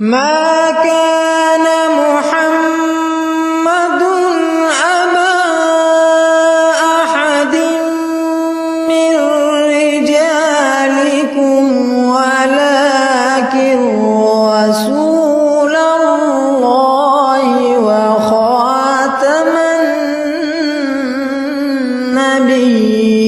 ما كان محمد أبا أحد من رجالكم ولكن رسول الله وخاتم النبيين.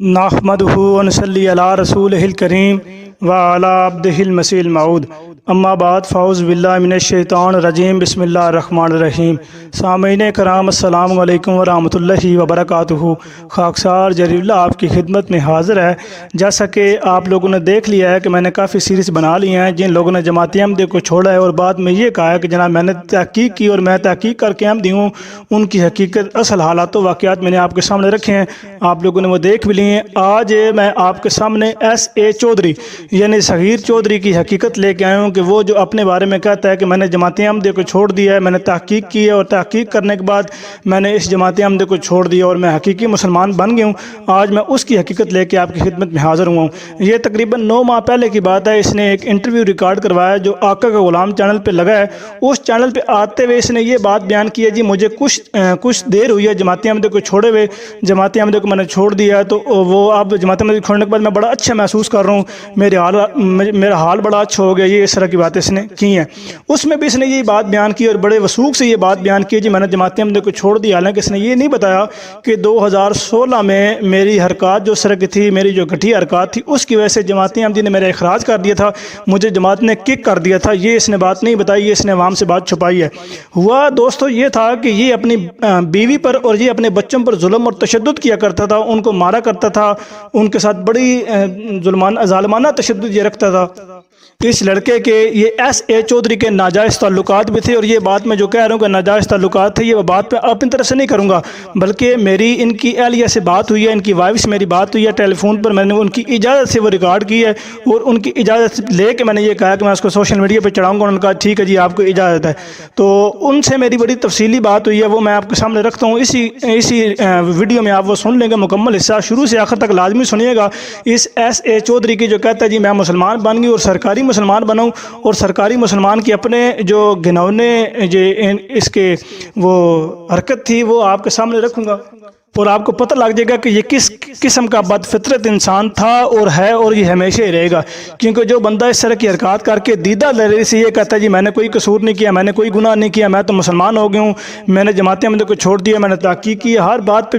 نحمدہ ونصلی علی رسولہ الکریم وعلی عبدہ المسیح الموعود. اما بعد فاعوذ باللہ من الشیطان الرجیم. بسم اللہ الرحمن الرحیم. سامعین کرام السلام علیکم ورحمۃ اللہ وبرکاتہ. خاکسار جلیل اللہ آپ کی خدمت میں حاضر ہے. جیسا کہ آپ لوگوں نے دیکھ لیا ہے کہ میں نے کافی سیریز بنا لی ہیں. جن لوگوں نے جماعت احمدیہ کو چھوڑا ہے اور بعد میں یہ کہا ہے کہ جناب میں نے تحقیق کی اور میں تحقیق کر کے احمدی ہوں، ان کی حقیقت اصل حالات و واقعات میں نے آپ کے سامنے رکھے ہیں. آپ لوگوں نے وہ دیکھ بھی لی ہیں. آج میں آپ کے سامنے ایس اے چودھری یعنی صغیر چودھری کی حقیقت لے کے آیا ہوں کہ وہ جو اپنے بارے میں کہتا ہے کہ میں نے جماعت احمدیہ کو چھوڑ دیا ہے، میں نے تحقیق کی ہے اور تحقیق کرنے کے بعد میں نے اس جماعت احمدیہ کو چھوڑ دیا اور میں حقیقی مسلمان بن گیا ہوں. آج میں اس کی حقیقت لے کے آپ کی خدمت میں حاضر ہوا ہوں. یہ تقریباً 9 ماہ پہلے کی بات ہے. اس نے ایک انٹرویو ریکارڈ کروایا جو آقا کا غلام چینل پہ لگا ہے. اس چینل پہ آتے ہوئے اس نے یہ بات بیان کی ہے، جی مجھے کچھ دیر ہوئی ہے جماعت احمدیہ کو چھوڑے ہوئے. جماعت احمدیہ کو میں نے چھوڑ دیا تو وہ اب جماعت احمدیہ کو چھوڑنے کے بعد میں بڑا اچھا محسوس کر رہا ہوں، میرا حال بڑا اچھا ہو گیا. یہ اس طرح کی باتیں اس نے کی ہیں. اس میں بھی اس نے یہ بات بیان کی اور بڑے وثوق سے یہ بات بیان کی جی میں نے جماعت احمدیہ کو چھوڑ دیا. حالانکہ اس نے یہ نہیں بتایا کہ 2016 میں میری حرکات جو اس طرح کی تھی، میری جو گھٹیا حرکات تھی، اس کی وجہ سے جماعت احمدیہ نے میرا اخراج کر دیا تھا، مجھے جماعت نے کک کر دیا تھا. یہ اس نے بات نہیں بتائی، یہ اس نے عوام سے بات چھپائی ہے. ہوا دوستو یہ تھا کہ یہ اپنی بیوی پر اور یہ اپنے بچوں پر ظلم اور تشدد کیا کرتا تھا، ان کو مارا کرتا تھا، ان کے ساتھ بڑی ظالمانہ تشدد یہ رکھتا تھا. اس لڑکے کے یہ ایس اے چودھری کے ناجائز تعلقات بھی تھے. اور یہ بات میں جو کہہ رہا ہوں کہ ناجائز تعلقات تھے، یہ بات پہ اپنی طرف سے نہیں کروں گا، بلکہ میری ان کی اہلیہ سے بات ہوئی ہے، ان کی وائف سے میری بات ہوئی ہے ٹیلی فون پر. میں نے ان کی اجازت سے وہ ریکارڈ کی ہے اور ان کی اجازت لے کے میں نے یہ کہا کہ میں اس کو سوشل میڈیا پہ چڑھاؤں گا. انہوں نے کہا ٹھیک ہے جی آپ کو اجازت ہے. تو ان سے میری بڑی تفصیلی بات ہوئی ہے، وہ میں آپ کے سامنے رکھتا ہوں. اسی ویڈیو میں آپ وہ سن لیں گے مکمل حصہ، شروع سے آخر تک لازمی سنیے گا. اس ایس اے چودھری کی جو کہتا ہے جی میں مسلمان بن گئی اور سرکاری مسلمان بناؤں اور سرکاری مسلمان کی اپنے جو گھنونے اس کے وہ حرکت تھی وہ آپ کے سامنے رکھوں گا اور آپ کو پتہ لگ جائے گا کہ یہ کس قسم کا بد فطرت انسان تھا اور ہے اور یہ ہمیشہ ہی رہے گا. کیونکہ جو بندہ اس طرح کی حرکات کر کے دیدہ دلیری سے یہ کہتا ہے جی میں نے کوئی قصور نہیں کیا، میں نے کوئی گناہ نہیں کیا، میں تو مسلمان ہو گیا ہوں، میں نے جماعت احمدیہ کو چھوڑ دیا، میں نے تحقیق کی، ہر بات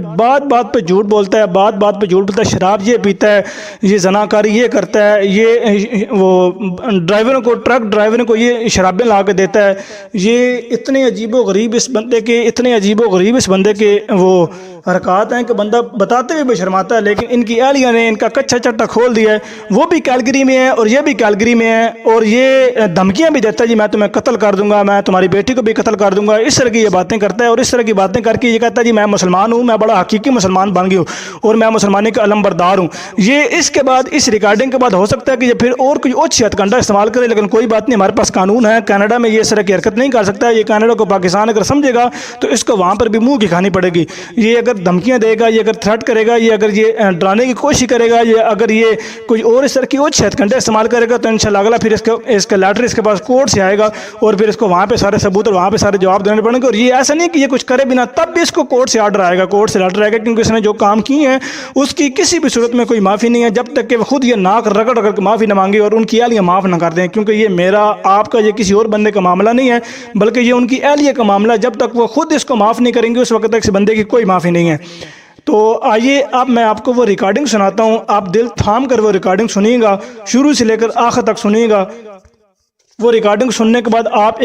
پہ جھوٹ بولتا ہے، بات پہ جھوٹ بولتا ہے، شراب یہ پیتا ہے، یہ زناکاری یہ کرتا ہے، یہ وہ ٹرک ڈرائیوروں کو یہ شرابیں لا کے دیتا ہے. یہ اتنے عجیب و غریب اس بندے کے وہ حرکات ہیں کہ بندہ بتاتے ہوئے بھی شرماتا ہے. لیکن ان کی اہلیہ نے ان کا کچھا چٹا کھول دیا ہے. وہ بھی کیلگری میں ہے اور یہ بھی کیلگری میں ہے اور یہ دھمکیاں بھی دیتا ہے جی میں تمہیں قتل کر دوں گا، میں تمہاری بیٹی کو بھی قتل کر دوں گا. اس طرح کی یہ باتیں کرتا ہے اور اس طرح کی باتیں کر کے یہ کہتا ہے جی میں مسلمان ہوں، میں بڑا حقیقی مسلمان بن گیا ہوں اور میں مسلمانی کا علم بردار ہوں. یہ اس کے بعد اس ریکارڈنگ کے بعد ہو سکتا ہے کہ یہ پھر اور کوئی اوچھی ہتھ کنڈا استعمال کرے، لیکن کوئی بات نہیں، ہمارے پاس قانون ہے. کینیڈا میں یہ اس طرح کی حرکت نہیں کر سکتا. یہ کینیڈا کو پاکستان اگر سمجھے گا تو اس کو وہاں پر بھی منہ کی کھانی پڑے گی. یہ اگر دھمکیاں دے گا، یہ اگر تھریٹ کرے گا، یہ اگر یہ ڈرانے کی کوشش کرے گا، یہ اگر یہ کوئی اور اس طرح کی اوچھ ہتھ کنڈے استعمال کرے گا تو انشاءاللہ اگلا پھر اس کا لیٹر اس کے پاس کورٹ سے آئے گا اور پھر اس کو وہاں پہ سارے ثبوت اور وہاں پہ سارے جواب دینے پڑیں گے. اور یہ ایسا نہیں کہ یہ کچھ کرے بنا تب بھی اس کو کورٹ سے آرڈر آئے گا، کورٹ سے لیٹر آئے گا، کیونکہ اس نے جو کام کیے ہیں اس کی کسی بھی صورت میں کوئی معافی نہیں ہے جب تک کہ وہ خود یہ ناک رگڑ کے معافی نہ مانگے اور ان کی اہلیہ معاف نہ کر دیں. کیونکہ یہ میرا آپ کا یہ کسی اور بندے کا معاملہ نہیں ہے، بلکہ یہ ان کی اہلیہ کا معاملہ ہے. جب تک وہ خود اس کو معاف نہیں کریں گے اس وقت تک اس بندے کی کوئی معافی نہیں ہے. تو آئیے اب میں آپ کو وہ ریکارڈنگ سناتا ہوں. آپ دل تھام کر وہ ریکارڈنگ سنیے گا، شروع سے لے کر آخر تک سنیے گا. وہ ریکارڈنگ سننے کے بعد آپ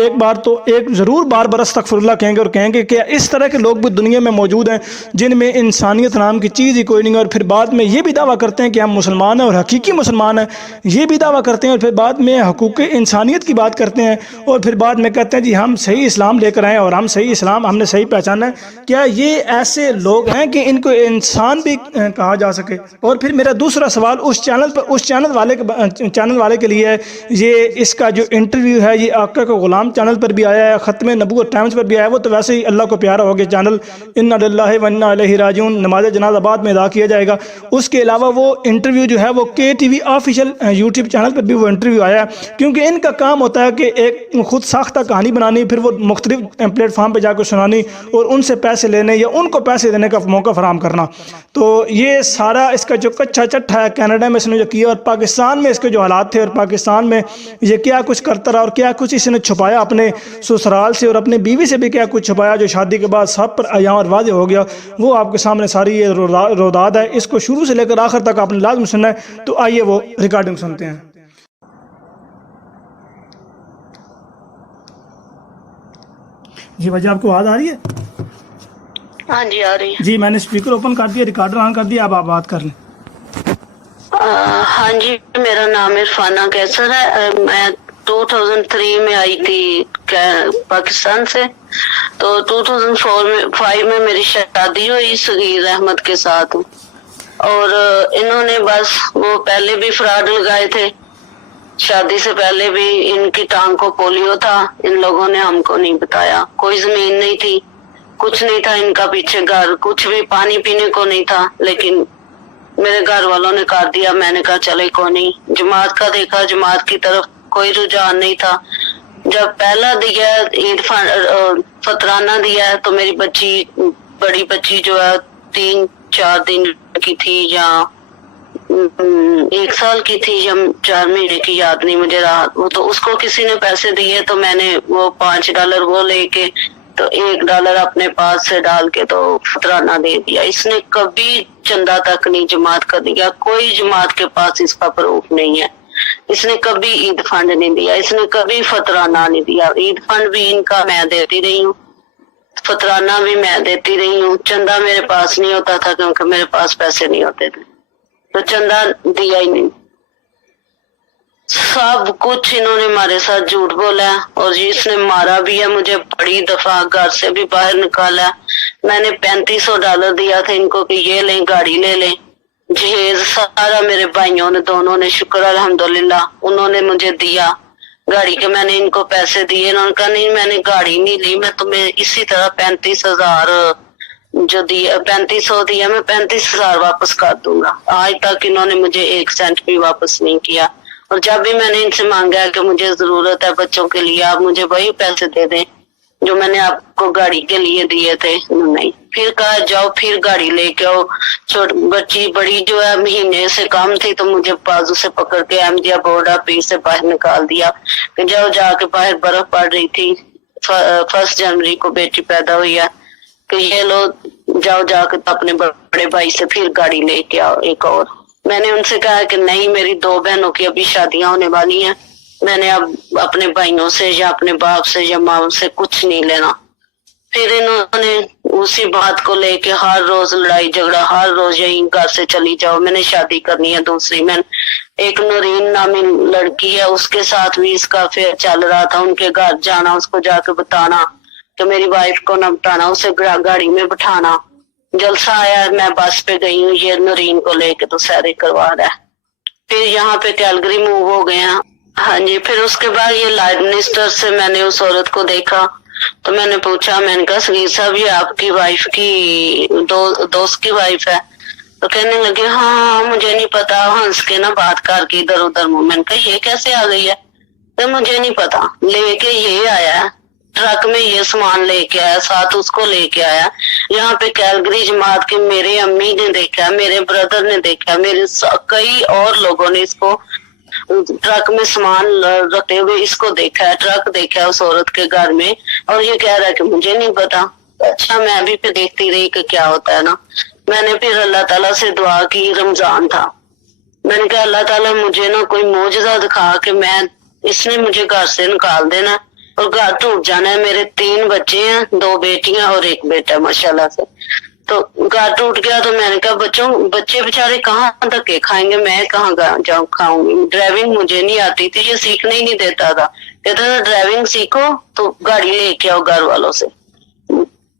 ضرور بار استغفر اللہ کہیں گے اور کہیں گے کہ اس طرح کے لوگ بھی دنیا میں موجود ہیں جن میں انسانیت نام کی چیز ہی کوئی نہیں ہے. اور پھر بعد میں یہ بھی دعویٰ کرتے ہیں کہ ہم مسلمان ہیں اور حقیقی مسلمان ہیں، یہ بھی دعویٰ کرتے ہیں اور پھر بعد میں حقوق انسانیت کی بات کرتے ہیں اور پھر بعد میں کہتے ہیں جی ہم صحیح اسلام لے کر آئے اور ہم صحیح اسلام ہم نے صحیح پہچانا ہے. کیا یہ ایسے لوگ ہیں کہ ان کو انسان بھی کہا جا سکے؟ اور پھر میرا دوسرا سوال اس چینل والے کے لیے ہے. یہ اس کا جو انٹرویو ہے یہ آقا کا غلام چینل پر بھی آیا ہے, ختم نبوت ٹائمز پر بھی آیا ہے, وہ تو ویسے ہی اللہ کو پیارا ہو گیا چینل, انا للہ و انا الیہ راجعون, نماز جنازہ بعد میں ادا کیا جائے گا. اس کے علاوہ وہ انٹرویو جو ہے وہ K T V official YouTube channel پر بھی وہ انٹرویو آیا ہے, کیونکہ ان کا کام ہوتا ہے کہ ایک خود ساختہ کہانی بنانی, پھر وہ مختلف پلیٹ فارم پہ جا کے سنانی اور ان سے پیسے لینے یا ان کو پیسے دینے کا موقع فراہم کرنا. تو یہ سارا اس کا جو کچا چٹھا ہے کینیڈا میں اس نے جو کیا, اور پاکستان میں اس کے جو حالات تھے, اور پاکستان میں یہ کیا کچھ کرتا رہا اور کیا کچھ اس نے چھپایا اپنے سسرال سے, اور اپنے بیوی سے بھی کیا کچھ چھپایا جو شادی کے بعد سب پر عیاں اور واضح ہو گیا, وہ آپ کے سامنے ساری یہ روداد ہے. اس کو شروع سے لے کر آخر تک آپ نے لازم سننا ہے. تو آئیے وہ ریکارڈنگ سنتے ہیں. جی بھائی آپ کو آواز آ رہی ہے؟ ہاں جی آ رہی ہے. جی میں نے اسپیکر اوپن کر دیا, ریکارڈر آن کر دیا, اب آپ بات کر لیں. ہاں جی میرا نام عرفانہ کیسر ہے. میں 2003 میں آئی تھی پاکستان سے, تو 2005 میں میری شادی ہوئی صغیر احمد کے ساتھ, اور انہوں نے بس وہ پہلے بھی فراڈ لگائے تھے, شادی سے پہلے بھی ان کی ٹانگ کو پولیو تھا. ان لوگوں نے ہم کو نہیں بتایا, کوئی زمین نہیں تھی, کچھ نہیں تھا ان کا پیچھے گھر, کچھ بھی پانی پینے کو نہیں تھا, لیکن میرے گھر والوں نے کر دیا. میں نے کہا چلے کو نہیں. جماعت کا دیکھا, جماعت کی طرف کوئی رجحان نہیں تھا. جب پہلا دیا عید فطرانہ دیا ہے تو میری بچی, بڑی بچی جو ہے 3-4 دن کی تھی, یا 1 سال کی تھی, یا 4 مہینے کی, یاد نہیں مجھے رہا. وہ تو اس کو کسی نے پیسے دیے, تو میں نے وہ $5 وہ لے کے تو $1 اپنے پاس سے ڈال کے تو فطرانہ دے دیا. اس نے کبھی چندہ تک نہیں جماعت کا دیا, کوئی جماعت کے پاس اس کا پروف نہیں ہے. اس نے کبھی عید فنڈ نہیں دیا, اس نے کبھی فطرانہ نہیں دیا. عید فنڈ بھی ان کا میں دیتی رہی ہوں, فطرانہ بھی میں دیتی رہی ہوں. چندہ میرے پاس نہیں ہوتا تھا کیونکہ میرے پاس پیسے نہیں ہوتے تھے, تو چندہ دیا ہی نہیں. سب کچھ انہوں نے ہمارے ساتھ جھوٹ بولا ہے, اور جس نے مارا بھی ہے مجھے بڑی دفعہ, گھر سے بھی باہر نکالا ہے. میں نے $3500 دیا تھا ان کو کہ یہ لیں گاڑی لے لیں. جہیز سارا میرے بھائیوں نے دونوں نے, شکر الحمدللہ انہوں نے مجھے دیا گاڑی کے. میں نے ان کو پیسے دیے, انہوں نے کہا نہیں میں نے گاڑی نہیں لی, میں تمہیں اسی طرح 35,000 جو دیا, 3500 دیا, میں 35,000 واپس کر دوں گا. آج تک انہوں نے مجھے 1 سینٹ بھی واپس نہیں کیا. اور جب بھی میں نے ان سے مانگا کہ مجھے ضرورت ہے بچوں کے لیے, آپ مجھے وہی پیسے دے دیں جو میں نے آپ کو گاڑی کے لیے دیے تھے, انہوں نے پھر کہا جاؤ پھر گاڑی لے کے آؤ. بچی بڑی جو ہے مہینے سے کم تھی, تو مجھے بازو سے پکڑ کے احمدیہ بورڈ آفس سے باہر نکال دیا کہ جاؤ, جا کے باہر برف پڑ رہی تھی, 1 جنوری کو بیٹی پیدا ہوئی ہے, کہ یہ لو جاؤ جا کے اپنے بڑے بھائی سے پھر گاڑی لے کے آؤ ایک اور. میں نے ان سے کہا کہ نہیں, میری 2 بہنوں کی ابھی شادیاں ہونے والی ہیں, میں نے اب اپنے بھائیوں سے یا اپنے باپ سے یا ماں سے کچھ نہیں لینا. پھر انہوں نے اسی بات کو لے کے ہر روز لڑائی جھگڑا, ہر روز یہی گھر سے چلی جاؤ, میں نے شادی کرنی ہے دوسری. میں ایک نورین نامی لڑکی ہے, اس کے ساتھ بھی اس کا افیئر چل رہا تھا. ان کے گھر جانا, اس کو جا کے بتانا کہ میری وائف کو نہ بتانا, اسے گاڑی میں بٹھانا. جلسہ آیا, میں بس پہ گئی ہوں, یہ نورین کو لے کے تو سیرے کروا رہا ہے. پھر یہاں پہ کیلگری موو ہو گیا. ہاں جی, پھر اس کے بعد یہ لائٹ منسٹر سے میں نے اس عورت کو دیکھا, تو میں نے پوچھا, میں نے کہا صغیر صاحب یہ آپ کی وائف کی دوست کی وائف ہے؟ تو کہنے لگے ہاں مجھے نہیں پتا, ہنس کے نا بات کر کے ادھر ادھر منہ. میں نے کہا یہ کیسے آ گئی ہے؟ تو مجھے نہیں پتا, لے کے یہ آیا ہے ٹرک میں, یہ سامان لے کے آیا, ساتھ اس کو لے کے آیا. یہاں پہ کیلگری جماعت کے میرے امی نے دیکھا, میرے بردر نے دیکھا, میرے کئی اور لوگوں نے اس کو ٹرک میں سامان رکھتے ہوئے اس کو دیکھا ہے, ٹرک دیکھا ہے اس عورت کے گھر میں, اور یہ کہہ رہا ہے کہ مجھے نہیں پتا. اچھا میں ابھی پہ دیکھتی رہی کہ کیا ہوتا ہے نا. میں نے پھر اللہ تعالیٰ سے دعا کی, رمضان تھا, میں نے کہا اللہ تعالیٰ مجھے نا کوئی معجزہ دکھا کہ میں, اس نے مجھے گھر سے نکال دینا اور گھر ٹوٹ جانا ہے. میرے 3 بچے ہیں, 2 بیٹیاں اور 1 بیٹا ماشاءاللہ سے. تو گھر ٹوٹ گیا, تو میں نے کہا بچے بےچارے کہاں دھکے کھائیں گے, میں کہاں جاؤں کھاؤں گی. ڈرائیونگ مجھے نہیں آتی تھی, یہ سیکھنے ہی نہیں دیتا تھا, کہتا تھا ڈرائیونگ سیکھو تو گاڑی لے کے آؤ گھر والوں سے.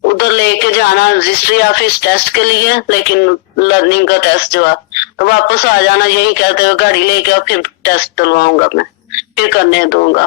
ادھر لے کے جانا رجسٹری آفس ٹیسٹ کے لیے, لیکن لرننگ کا ٹیسٹ جو ہے, تو واپس آ جانا یہی کہتے ہوئے گاڑی لے کے آؤ, پھر ٹیسٹ دلواؤں گا میں, پھر کرنے دوں گا.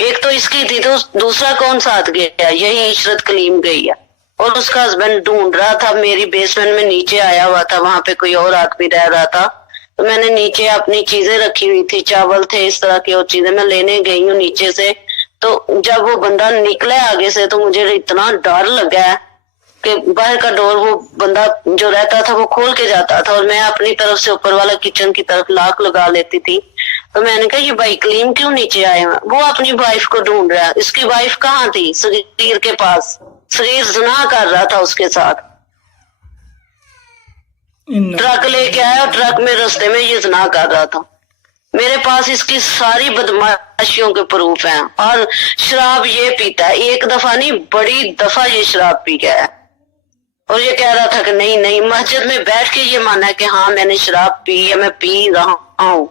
ایک تو اس کی تھی تو دوسرا کون ساتھ گیا؟ یہی عشرت کلیم گئی ہے، اور اس کا ہسبینڈ ڈھونڈ رہا تھا. میری بیسمنٹ میں نیچے آیا ہوا تھا، وہاں پہ کوئی اور آدمی رہ رہا تھا، تو میں نے نیچے اپنی چیزیں رکھی ہوئی تھی، چاول تھے، اس طرح کی اور چیزیں میں لینے گئی ہوں نیچے سے. تو جب وہ بندہ نکلا آگے سے تو مجھے اتنا ڈر لگا ہے کہ باہر کا ڈور وہ بندہ جو رہتا تھا وہ کھول کے جاتا تھا، اور میں اپنی طرف سے اوپر والا کچن کی طرف لاک لگا لیتی تھی. تو میں نے کہا یہ بھائی کلیم کیوں نیچے آئے ہیں؟ وہ اپنی وائف کو ڈھونڈ رہا ہے. اس کی وائف کہاں تھی؟ صغیر کے پاس. صغیر زنا کر رہا تھا اس کے ساتھ. ٹرک لے کے آیا اور ٹرک میں رستے میں یہ زنا کر رہا تھا. میرے پاس اس کی ساری بدماشیوں کے پروف ہیں. اور شراب یہ پیتا ہے، ایک دفعہ نہیں بڑی دفعہ یہ شراب پی گیا ہے. اور یہ کہہ رہا تھا کہ نہیں مسجد میں بیٹھ کے یہ مانا ہے کہ ہاں میں نے شراب پی یا میں پی رہا ہوں.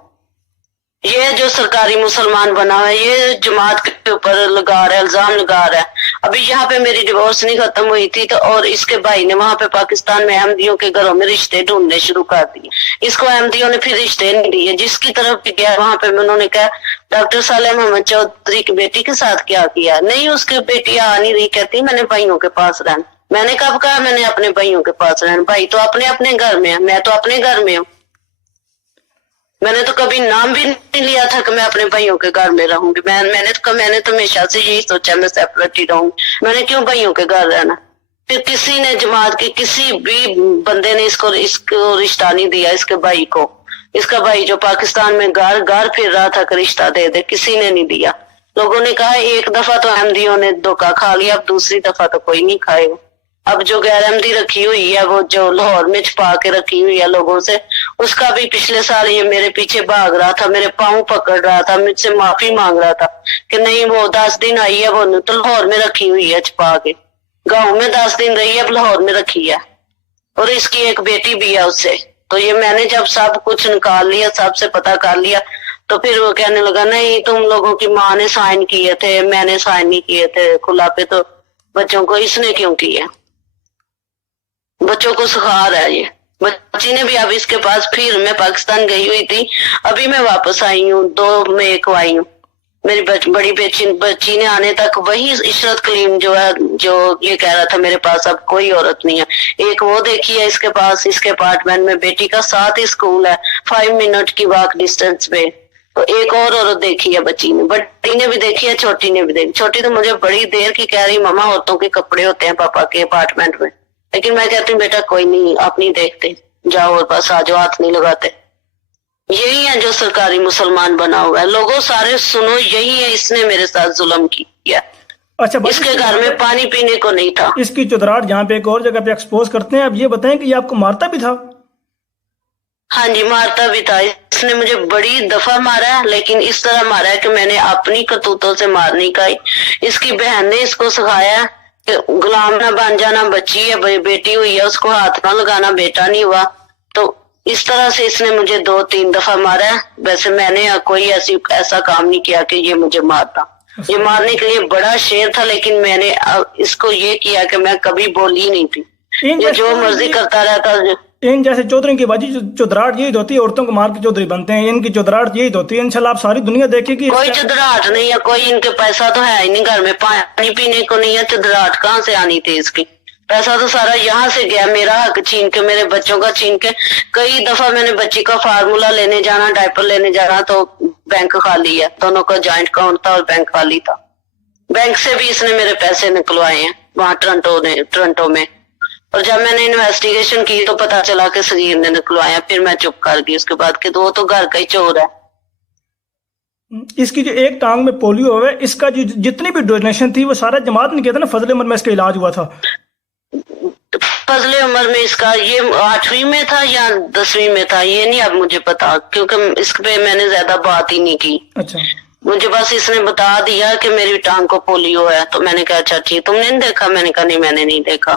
یہ جو سرکاری مسلمان بنا ہوا ہے، یہ جماعت کے اوپر لگا رہا ہے، الزام لگا رہا ہے. ابھی یہاں پہ میری ڈیورس نہیں ختم ہوئی تھی تو اور اس کے بھائی نے وہاں پہ پاکستان میں احمدیوں کے گھروں میں رشتے ڈھونڈنے شروع کر دیے. اس کو احمدیوں نے پھر رشتے نہیں دیے. جس کی طرف بھی گیا وہاں پہ انہوں نے کہا ڈاکٹر صالح محمد چودھری کی بیٹی کے ساتھ کیا کیا؟ نہیں، اس کی بیٹی آ نہیں رہی، کہتی میں نے بھائیوں کے پاس رہنا. میں نے کب کہا میں نے اپنے بھائیوں کے پاس رہنا؟ بھائی تو اپنے اپنے گھر میں ہیں، میں تو اپنے گھر میں ہوں. میں نے تو کبھی نام بھی نہیں لیا تھا کہ میں اپنے بھائیوں کے گھر میں رہوں گی. میں نے تو ہمیشہ سے یہی سوچا میں سیپریٹ ہی رہوں گی. میں نے کیوں بھائیوں کے گھر رہنا؟ پھر کسی نے جماعت کے کسی بھی بندے نے اس کو رشتہ نہیں دیا. اس کے بھائی کو، اس کا بھائی جو پاکستان میں گھر پھر رہا تھا کہ رشتہ دے دے، کسی نے نہیں دیا. لوگوں نے کہا ایک دفعہ تو احمدیوں نے دھوکہ کھا لیا، اب دوسری دفعہ تو کوئی نہیں کھائے. اب جو غیر احمدی رکھی ہوئی ہے، وہ جو لاہور میں چھپا کے رکھی ہوئی ہے لوگوں سے، اس کا بھی پچھلے سال یہ میرے پیچھے بھاگ رہا تھا، میرے پاؤں پکڑ رہا تھا، مجھ سے معافی مانگ رہا تھا کہ نہیں وہ 10 دن آئی ہے، وہ تو لاہور میں رکھی ہوئی ہے چھپا کے. گاؤں میں 10 دن رہی ہے، اب لاہور میں رکھی ہے. اور اس کی ایک بیٹی بھی ہے اس سے. تو یہ میں نے جب سب کچھ نکال لیا، سب سے پتہ کر لیا، تو پھر وہ کہنے لگا نہیں تم لوگوں کی ماں نے سائن کیے تھے، میں نے سائن نہیں کیے تھے کھلا پہ، تو بچوں کو اس نے کیوں کیے؟ بچوں کو سکھا رہا ہے یہ. بچی نے بھی اب اس کے پاس، پھر میں پاکستان گئی ہوئی تھی، ابھی میں واپس آئی ہوں، 2 میں 1 آئی ہوں. میری بڑی بچی نے آنے تک وہی عشرت کلیم جو ہے، جو یہ کہہ رہا تھا میرے پاس اب کوئی عورت نہیں ہے. ایک وہ دیکھی ہے اس کے پاس، اس کے اپارٹمنٹ میں بیٹی کا ساتھ اسکول ہے، 5 منٹ کی واک ڈسٹینس پہ. تو ایک اور عورت دیکھی ہے بچی نے، بڑی نے بھی دیکھی ہے، چھوٹی نے بھی دیکھی. چھوٹی تو مجھے بڑی دیر کی کہہ رہی ماما عورتوں کے کپڑے ہوتے ہیں پاپا کے اپارٹمنٹ میں. لیکن میں کہتی ہوں بیٹا کوئی نہیں، آپ نہیں دیکھتے، جاؤ اور بس آ جاؤ، ہاتھ نہیں لگاتے. یہی ہے جو سرکاری مسلمان بنا ہوا ہے. لوگوں سارے سنو، یہی ہے اس نے میرے ساتھ ظلم کیا. اچھا، اس کے گھر میں پانی پینے کو نہیں تھا. اس کی چودراہٹ جہاں پہ ایک اور جگہ پہ ایکسپوز کرتے ہیں. اب یہ بتائیں کہ یہ آپ کو مارتا بھی تھا؟ ہاں جی، مارتا بھی تھا. اس نے مجھے بڑی دفعہ مارا ہے، لیکن اس طرح مارا ہے کہ میں نے اپنی کرتوتوں سے مار نہیں کھائی. اس کی بہن نے اس کو سکھایا کہ غلام نہ بن جانا، بچی ہے، بیٹی ہوئی ہے، اس کو ہاتھ نہ لگانا، بیٹا نہیں ہوا. تو اس طرح سے اس نے مجھے 2-3 دفعہ مارا ہے. ویسے میں نے کوئی ایسا کام نہیں کیا کہ یہ مجھے مارتا. یہ مارنے کے لیے بڑا شیر تھا، لیکن میں نے اس کو یہ کیا کہ میں کبھی بولی نہیں تھی. یہ جو مرضی کرتا رہتا. ان جیسے چودھری کی باجی چودراہٹ یہی ہوتی ہے، عورتوں کو مار کے چودھری بنتے ہیں. ان کی چودراہٹ یہی ہوتی ہے. انشاءاللہ آپ ساری دنیا دیکھے گی. کوئی چودراہٹ نہیں ہے، کوئی ان کے پیسہ تو ہے ہی نہیں، گھر میں پانی پینے کو نہیں ہے. چودراہٹ کہاں سے آنی تھی اس کی؟ پیسہ تو سارا یہاں سے گیا، میرا حق چھین کے، میرے بچوں کا چھین کے. کئی دفعہ میں نے بچی کا فارمولا لینے جانا، ڈائپر لینے جانا، تو بینک خالی ہے. دونوں کا جوائنٹ اکاؤنٹ تھا اور بینک خالی تھا. بینک سے بھی اس نے میرے پیسے نکلوائے ہیں وہاں ٹورنٹو میں. اور جب میں نے انویسٹیگیشن کی تو پتا چلا کہ صغیر نے نکلوایا. پھر میں چپ کر گئی اس کے بعد کہ وہ تو گھر کا ہی چور ہے. اس کی جو ایک ٹانگ میں پولیو ہے، اس کا جو جتنی بھی ڈونیشن تھی وہ سارا جماعت نے کیا تھا نا. فضل عمر میں اس کا علاج ہوا تھا. فضل عمر میں اس کا یہ 8ویں میں تھا یا 10ویں میں تھا، یہ نہیں اب مجھے پتا، کیونکہ اس پہ میں نے زیادہ بات ہی نہیں کی. اچھا، مجھے بس اس نے بتا دیا کہ میری ٹانگ کو پولیو ہے. تو میں نے کہا اچھا ٹھیک، تم نے نہیں دیکھا؟ میں نے کہا نہیں، میں نے نہیں دیکھا.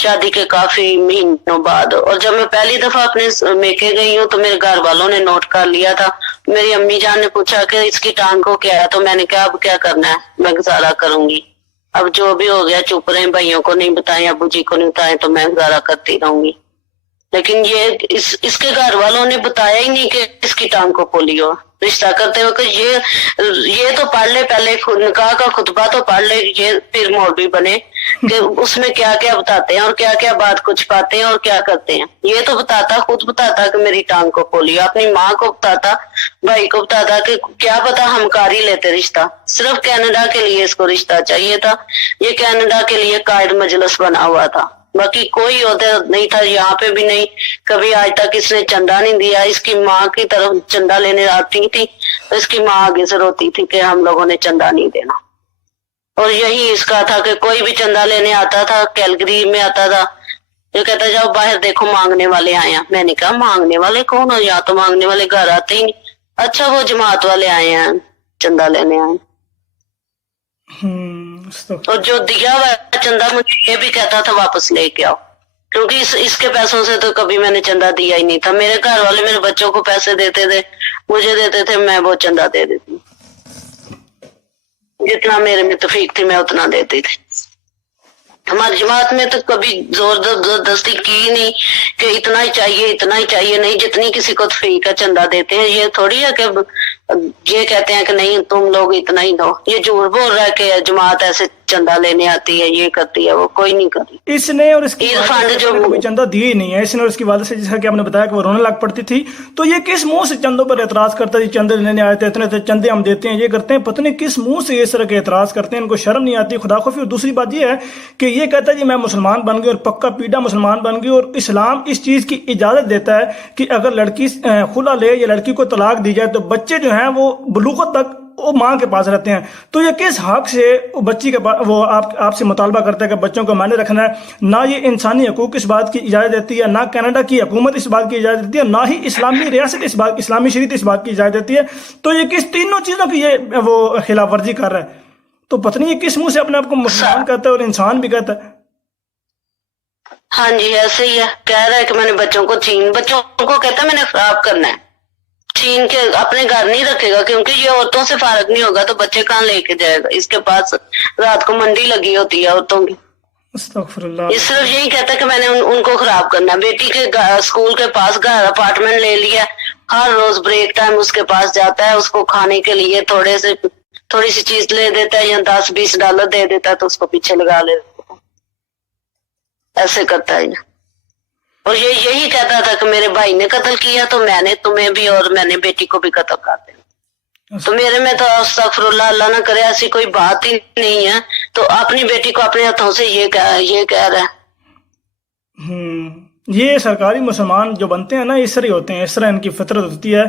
شادی کے کافی مہینوں بعد، اور جب میں پہلی دفعہ اپنے میکے گئی ہوں تو میرے گھر والوں نے نوٹ کر لیا تھا. میری امی جان نے پوچھا کہ اس کی ٹانگ کو کیا ہے، تو میں نے کہا اب کیا کرنا ہے، میں گزارا کروں گی. اب جو بھی ہو گیا چپ رہے، بھائیوں کو نہیں بتائیں، ابو جی کو نہیں بتائیں، تو میں گزارا کرتی رہوں گی. لیکن یہ اس کے گھر والوں نے بتایا ہی نہیں کہ اس کی ٹانگ کو پولیو. رشتہ کرتے وقت یہ تو پڑھ لے پہلے نکاح کا خطبہ تو پڑھ لے، یہ پھر مولوی بنے کہ اس میں کیا کیا بتاتے ہیں اور کیا کیا بات کچھ پاتے ہیں اور کیا کرتے ہیں. یہ تو بتاتا، خود بتاتا کہ میری ٹانگ کو کھولی، اپنی ماں کو بتاتا، بھائی کو بتاتا کہ کیا پتا ہم کر ہی لیتے رشتہ. صرف کینیڈا کے لیے اس کو رشتہ چاہیے تھا، یہ کینیڈا کے لیے قائد مجلس بنا ہوا تھا، باقی کوئی عہدہ نہیں تھا، یہاں پہ بھی نہیں. کبھی آج تک اس نے چندہ نہیں دیا. اس کی ماں کی طرف چندہ لینے آتی تھی تو اس کی ماں آگے سے روتی تھی کہ ہم لوگوں نے چندہ نہیں دینا. اور یہی اس کا تھا کہ کوئی بھی چندہ لینے آتا تھا، کیلگری میں آتا تھا، جو کہتا جاؤ باہر دیکھو مانگنے والے آئے ہیں. میں نے کہا مانگنے والے کون ہو؟ یہاں تو مانگنے والے گھر آتے ہی نہیں. اچھا وہ جماعت والے آئے ہیں، چندہ لینے آئے. اور جو دیا ہوا چندہ مجھے یہ بھی کہتا تھا واپس لے کے آؤ، کیونکہ اس کے پیسوں سے تو کبھی میں نے چندہ دیا ہی نہیں تھا. میرے گھر والے میرے بچوں کو پیسے دیتے تھے، مجھے دیتے تھے، میں وہ چندہ دے دیتی، جتنا میرے میں توفیق تھی میں اتنا دیتی تھی. ہماری جماعت میں تو کبھی زور زبردستی کی نہیں کہ اتنا ہی چاہیے اتنا ہی چاہیے، نہیں، جتنی کسی کو توفیق کا چندہ دیتے ہیں. یہ تھوڑی ہے کہ یہ کہتے ہیں کہ نہیں تم لوگ اتنا ہی دو. یہ جھوٹ بول رہا ہے کہ جماعت ایسے چندہ لینے آتی ہے، یہ کرتی ہے، وہ کوئی نہیں کرتی. اس نے اور اس کی فنڈ جو کوئی چندہ دیا ہی نہیں ہے. اس نے اور اس کی والدہ سے، جیسا کہ آپ نے بتایا کہ وہ رونے لگ پڑتی تھی، تو یہ کس منہ سے چندوں پر اعتراض کرتا ہے؟ چندے لینے آئے تھے، اتنے چندے ہم دیتے ہیں، یہ کرتے ہیں، پتہ نہیں کس منہ سے اس طرح کے اعتراض کرتے ہیں. ان کو شرم نہیں آتی، خدا خوفی. اور دوسری بات یہ ہے کہ یہ کہتا ہے جی میں مسلمان بن گئی اور پکا پیڈا مسلمان بن گئی، اور اسلام اس چیز کی اجازت دیتا ہے کہ اگر لڑکی خلا لے یا لڑکی کو طلاق دی جائے تو بچے جو ہیں وہ بلوغت تک وہ ماں کے پاس رہتے ہیں. تو یہ کس حق سے بچی کے وہ آپ سے مطالبہ کرتا ہے کہ بچوں کو معنی رکھنا ہے؟ نہ یہ انسانی حقوق اس بات کی اجازت دیتی ہے، نہ کینیڈا کی حکومت اس بات کی اجازت دیتی ہے، نہ ہی اسلامی ریاست اس بات، اسلامی شریعت اس بات کی اجازت دیتی ہے. تو یہ کس تینوں چیزوں کی یہ وہ خلاف ورزی کر رہا ہے؟ تو پتہ نہیں یہ کس منہ سے اپنے آپ کو مسلمان کہتا ہے اور انسان بھی کہتا ہے. ہاں جی ایسے ہی ہے، کہہ رہا ہے کہ میں نے بچوں کو کہتا ہے میں نے خراب کرنا ہے، چھین کے اپنے گھر نہیں رکھے گا، کیونکہ یہ عورتوں سے فارغ نہیں ہوگا تو بچے کہاں لے کے جائے گا؟ اس کے پاس رات کو منڈی لگی ہوتی ہے عورتوں کی. استغفر اللہ. یہ صرف یہی کہتا ہے کہ میں نے ان کو خراب کرنا ہے. بیٹی کے اسکول کے پاس گھر اپارٹمنٹ لے لیا، ہر روز بریک ٹائم اس کے پاس جاتا ہے، اس کو کھانے کے لیے تھوڑی سی چیز لے دیتا ہے یا $10-20 دے دیتا ہے تو اس کو پیچھے لگا لیتا ہے. ایسے کرتا ہے. اور یہ یہی کہتا تھا کہ میرے بھائی نے قتل کیا تو میں نے تمہیں بھی اور میں نے بیٹی کو بھی قتل کر دیا. تو میرے میں تو استغفر اللہ، اللہ نہ کرے ایسی کوئی بات ہی نہیں ہے. تو اپنی بیٹی کو اپنے ہاتھوں سے یہ کہہ رہا ہے. یہ سرکاری مسلمان جو بنتے ہیں نا اس طرح ہوتے ہیں، اس طرح ان کی فطرت ہوتی ہے،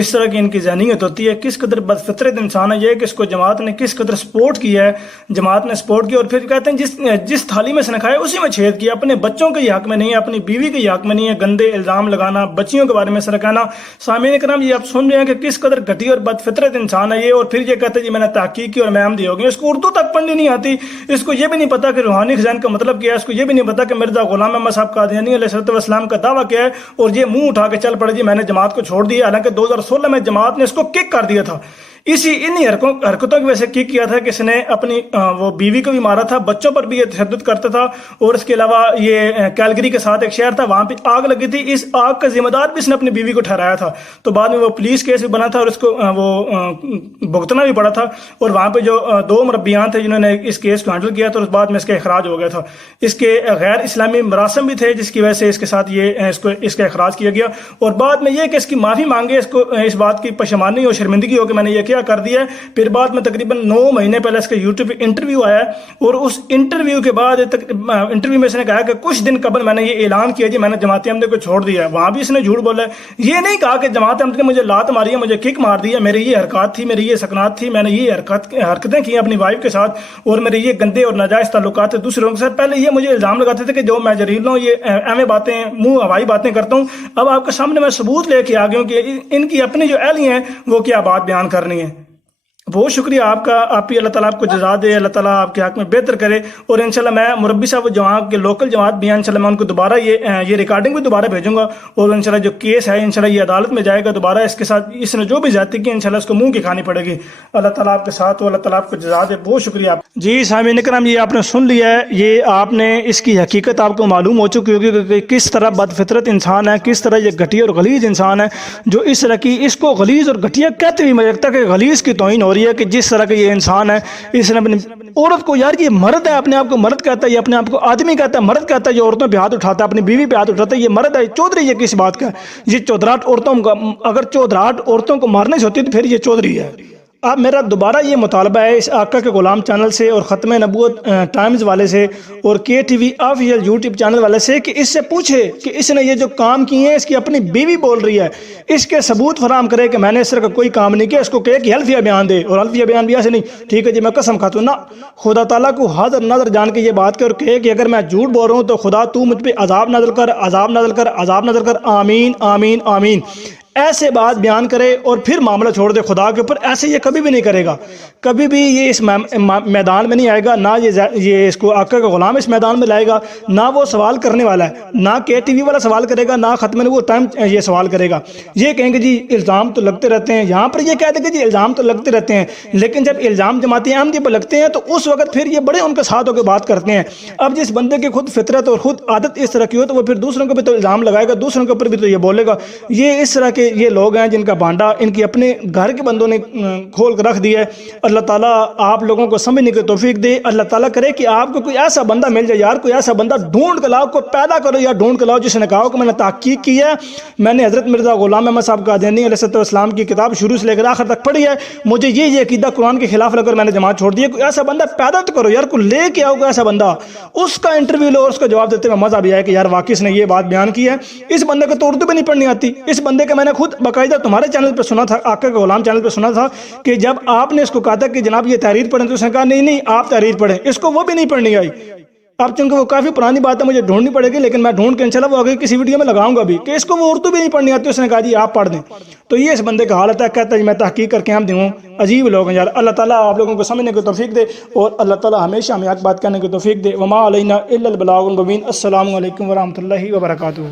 اس طرح کی ان کی ذہنیت ہوتی ہے. کس قدر بد فطرت انسان ہے یہ کہ اس کو جماعت نے کس قدر سپورٹ کیا ہے. جماعت نے سپورٹ کیا اور پھر کہتے ہیں جس تھالی میں سے نہ کھائے اسی میں چھید کیا. اپنے بچوں کے حق میں نہیں ہے، اپنی بیوی کے حق میں نہیں ہے. گندے الزام لگانا، بچیوں کے بارے میں سر کہنا. سامعین کرام یہ آپ سن رہے ہیں کہ کس قدر گھٹی اور بد فطرت انسان ہے یہ. اور پھر یہ کہتے ہیں جی میں نے تحقیق کی اور میں احمدی ہو گئی. اس کو اردو تک پڑھنی نہیں آتی، اس کو یہ بھی نہیں پتا کہ روحانی خزان کا مطلب کیا ہے، اس کو یہ بھی نہیں پتا کہ مرزا غلام احمد صاحب قادیانی علیہ السلام کا دعویٰ کیا ہے. اور یہ منہ اٹھا کے چل پڑے جی میں نے جماعت کو چھوڑ دیا. حالانکہ 2016 میں جماعت نے اس کو کک کر دیا تھا. انہی حرکتوں کی وجہ سے کک کیا تھا کہ اس نے اپنی وہ بیوی کو بھی مارا تھا، بچوں پر بھی یہ تشدد کرتا تھا. اور اس کے علاوہ یہ کیلگری کے ساتھ ایک شہر تھا، وہاں پہ آگ لگی تھی. اس آگ کا ذمہ دار بھی اس نے اپنی بیوی کو ٹھہرایا تھا. تو بعد میں وہ پولیس کیس بھی بنا تھا اور اس کو وہ بھگتنا بھی پڑا تھا. اور وہاں پہ جو 2 مربیان تھے جنہوں نے اس کیس کو ہینڈل کیا تھا، اور بعد میں اس کا اخراج ہو گیا تھا. اس کے غیر اسلامی مراسم بھی تھے جس کی وجہ سے اس کے ساتھ اس کا اخراج کیا گیا. اور بعد میں یہ کہ اس کی معافی مانگے، اس کو اس بات کی پشیمانی اور شرمندگی ہو کہ میں نے یہ کیا کر دیا ہے. پھر بعد میں تقریباً 9 مہینے پہلے اس کے یوٹیوب پہ انٹرویو آیا ہے. اور اس انٹرویو کے بعد انٹرویو میں اس نے کہا کہ کچھ دن قبل میں نے یہ اعلان کیا جی میں نے جماعت احمدیہ کو چھوڑ دیا ہے. وہاں بھی اس نے جھوٹ بولا ہے. یہ نہیں کہا کہ جماعت احمدیہ نے مجھے لات ماری ہے، مجھے کک مار دی ہے، میری یہ حرکات تھی، میری یہ سکنات تھی، میں نے یہ حرکتیں کی اپنی وائف کے ساتھ، اور میرے یہ گندے اور ناجائز تعلقات تھے دوسرے لوگوں کے ساتھ. پہلے یہ مجھے الزام لگاتے تھے کہ جو میں جریل ہوں، یہ ایویں باتیں منہ ہوائی باتیں کرتا ہوں. اب آپ کے سامنے میں ثبوت لے کے آ گیا ہوں کہ ان کی اپنی جو اہلیہ ہیں وہ کیا بات بیان کرنی ہے. بہت شکریہ آپ کا، آپ ہی اللہ تعالیٰ آپ کو جزا دے، اللہ تعالیٰ آپ کے حق میں بہتر کرے. اور انشاءاللہ میں مربی صاحب جو وہاں کے لوکل جماعت بھی ہیں انشاءاللہ میں ان کو دوبارہ یہ ریکارڈنگ بھی دوبارہ بھیجوں گا. اور انشاءاللہ جو کیس ہے انشاءاللہ یہ عدالت میں جائے گا دوبارہ. اس کے ساتھ اس نے جو بھی زیادتی کی انشاءاللہ اس کو منہ کی کھانی پڑے گی. اللہ تعالیٰ آپ کے ساتھ ہو، اللہ تعالیٰ آپ کو جزا دے. بہت شکریہ آپ. جی سامعین کرام، یہ آپ نے سن لیا ہے، یہ آپ نے اس کی حقیقت آپ کو معلوم ہو چکی ہوگی کہ کس طرح بد فطرت انسان ہے، کس طرح یہ گھٹیا اور غلیظ انسان ہے جو اس طرح کی، اس کو غلیظ اور گھٹیا کہتے بھی مجھے لگتا ہے کہ غلیظ کی توہین ہو رہی ہے کہ جس طرح یہ انسان ہے اس نے اپنی عورت کو، یار یہ مرد ہے، اپنے آپ کو مرد کہتا ہے، یہ اپنے آپ کو آدمی کہتا ہے، مرد کہتا ہے، جو عورتوں پہ ہاتھ اٹھاتا ہے، اپنی بیوی پہ ہاتھ اٹھاتا ہے، یہ مرد ہے. چودھری یہ کس بات کا ہے؟ یہ چودراہٹ عورتوں کا، اگر چودراہٹ عورتوں کو مارنے سے ہوتی ہے تو پھر یہ چودھری ہے. اب میرا دوبارہ یہ مطالبہ ہے اس آقا کے غلام چینل سے اور ختم نبوت ٹائمز والے سے اور کے T V official YouTube channel والے سے کہ اس سے پوچھے کہ اس نے یہ جو کام کیے ہیں، اس کی اپنی بیوی بول رہی ہے، اس کے ثبوت فراہم کرے کہ میں نے اس طرح کا کوئی کام نہیں کیا. اس کو کہے کہ حلفیہ بیان دے، اور حلفیہ بیان بھی ایسے نہیں ٹھیک ہے جی میں قسم کھاتا ہوں، نہ، خدا تعالیٰ کو حاضر نظر جان کے یہ بات کر اور کہے کہ اگر میں جھوٹ بول رہا ہوں تو خدا تو مجھ پہ عذاب نازل کر، عذاب نازل کر، عذاب نازل کر، آمین آمین آمین. ایسے بات بیان کرے اور پھر معاملہ چھوڑ دے خدا کے اوپر. ایسے یہ کبھی بھی نہیں کرے گا، کبھی بھی یہ اس میدان میں نہیں آئے گا، نہ یہ اس کو آقا کا غلام اس میدان میں لائے گا، نہ وہ سوال کرنے والا ہے، نہ کے ٹی وی والا سوال کرے گا، نہ ختم نبوت ٹائم یہ سوال کرے گا. یہ کہیں گے جی الزام تو لگتے رہتے ہیں، یہاں پر یہ کہہ دیں گے جی الزام تو لگتے رہتے ہیں، لیکن جب الزام جماعت احمدیہ پر لگتے ہیں تو اس وقت پھر یہ بڑے ان کے ساتھ ہو کے بات کرتے ہیں. اب جس بندے کی خود فطرت اور خود عادت اس طرح کی ہو تو وہ پھر دوسروں کو بھی تو الزام لگائے گا، دوسروں کے اوپر بھی تو یہ بولے گا. یہ اس طرح کے یہ لوگ ہیں جن کا بانڈا ان کی اپنے گھر کے بندوں نے کھول کر رکھ دیا ہے. اللہ تعالیٰ آپ لوگوں کو سمجھنے کی توفیق دے. اللہ تعالیٰ کرے کہ آپ کو کوئی ایسا بندہ مل جائے، یار کوئی ایسا بندہ ڈھونڈ کے لاؤ، کو پیدا کرو یا ڈھونڈ کے لاؤ جس نے کہا ہو کہ میں نے تحقیق کی ہے، میں نے حضرت مرزا غلام احمد صاحب قادیانی علیہ السلام کی کتاب شروع سے لے کر آخر تک پڑھی ہے، مجھے یہ عقیدہ قرآن کے خلاف لگ کر میں نے جماعت چھوڑ دی ہے. کوئی ایسا بندہ پیدا تو کرو یار، کوئی لے کے آؤ کوئی ایسا بندہ، اس کا انٹرویو لو اور اس کا جواب دیتے میں مزہ بھی آیا کہ یار واقعی اس نے یہ بات بیان کی ہے. اس بندے کو تو اردو بھی نہیں پڑھنی آتی. اس بندے کا میں نے خود باقاعدہ تمہارے چینل پہ سنا تھا، آقا کے غلام چینل پہ سنا تھا کہ جب آپ نے اس کو کہا تھا کہ جناب یہ تحریر پڑھیں تو اس نے کہا نہیں نہیں آپ تحریر پڑھیں. اس کو وہ بھی نہیں پڑھنی آئی. اب چونکہ وہ کافی پرانی بات ہے مجھے ڈھونڈنی پڑے گی، لیکن میں ڈھونڈ کے انشاءاللہ وہ آگے کسی ویڈیو میں لگاؤں گا بھی کہ اس کو وہ اردو بھی نہیں پڑھنی آتی. اس نے کہا جی آپ پڑھ دیں. تو یہ اس بندے کا حالت ہے، کہتا ہے میں تحقیق کر کے ہم دوں. عجیب لوگ ہیں یار. اللہ تعالیٰ آپ لوگوں کو سمجھنے کی توفیق دے اور اللہ تعالیٰ ہمیشہ ہمیں حق بات کرنے کی توفیق دے. وما علینا الا البلاغ المبین. السلام علیکم ورحمۃ اللہ وبرکاتہ.